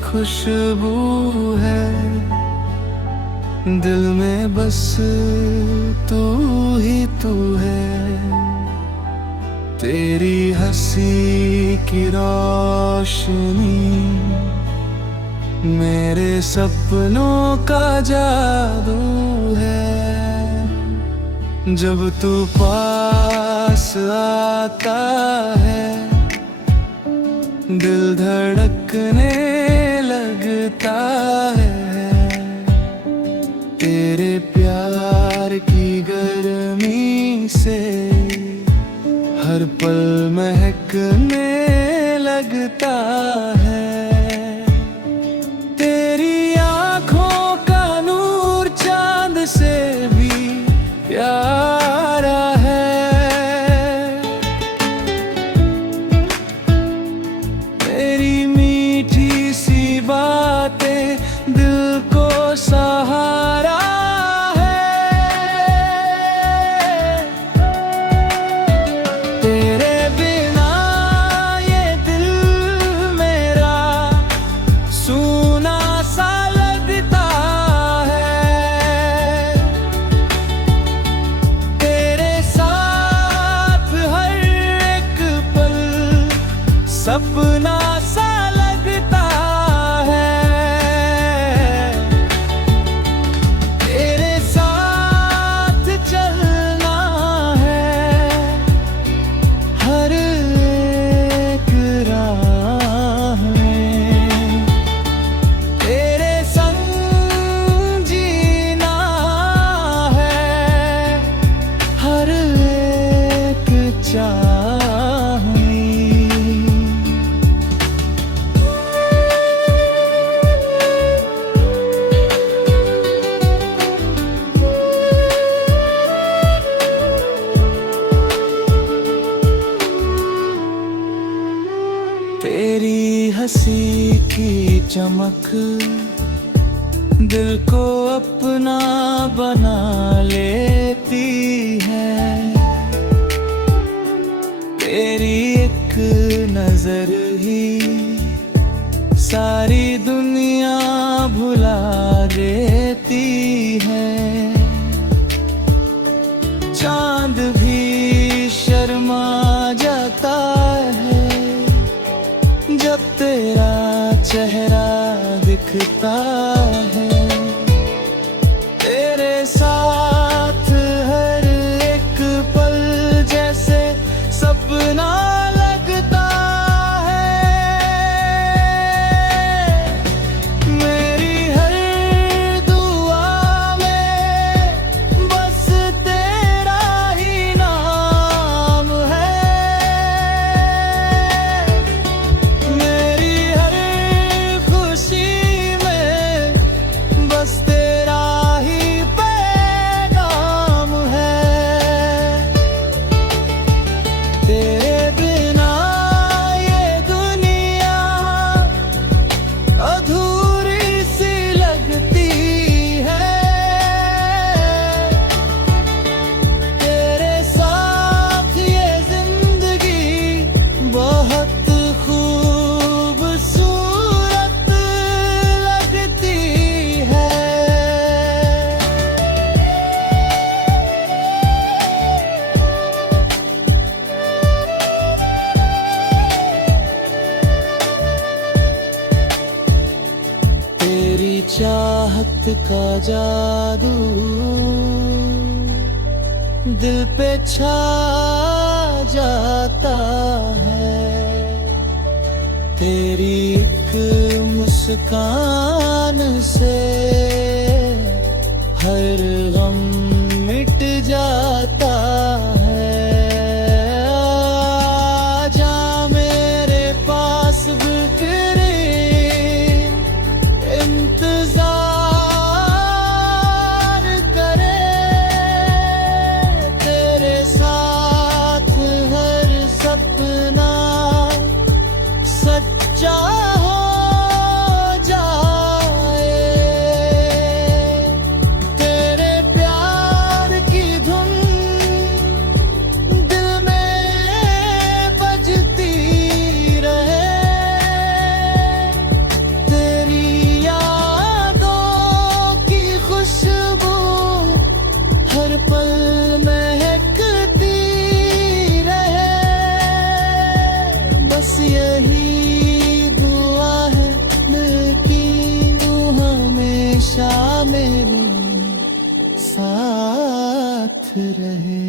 खुशबू है, दिल में बस तू ही तू है। तेरी हंसी की रोशनी मेरे सपनों का जादू है। जब तू पास आता है दिल धड़कने लगता है। तेरे प्यार की गर्मी से हर पल महकने लगता है। तेरी आँखों का नूर चांद से भी प्यारा है। तेरी मीठी सी बातें दिल को सहारा है। तेरे बिना ये दिल मेरा सूना सा लगता है। तेरे साथ हर एक पल सपना सा लगता है। तेरे साथ चलना है हर एक राह में। तेरे संग जीना है हर एक चाह में। तेरी हंसी की चमक दिल को अपना बना लेती है। तेरी एक नजर ही सारी दुनिया भुला देती है। चांद भी शर्मा जाता है जब तेरा चेहरा दिखता है। तेरे साथ हर एक पल जैसे सपना लगता है। मेरी हर दुआ में बस तेरा ही नाम है। मेरी हर खुशी में बस तेरा ही पैगाम है। तेरे बिना ये दुनिया अधूरी सी लगती है। तेरे साथ ये जिंदगी बहुत खूबसूरत लगती है। तेरी चाहत का जादू दिल पे छा जाता है। तेरी एक मुस्कान से हर गम मिट जाता है। आजा मेरे पास बिखरे इंतजार करे। तेरे साथ हर सपना सच्चा हो जाए। तेरे प्यार रहे।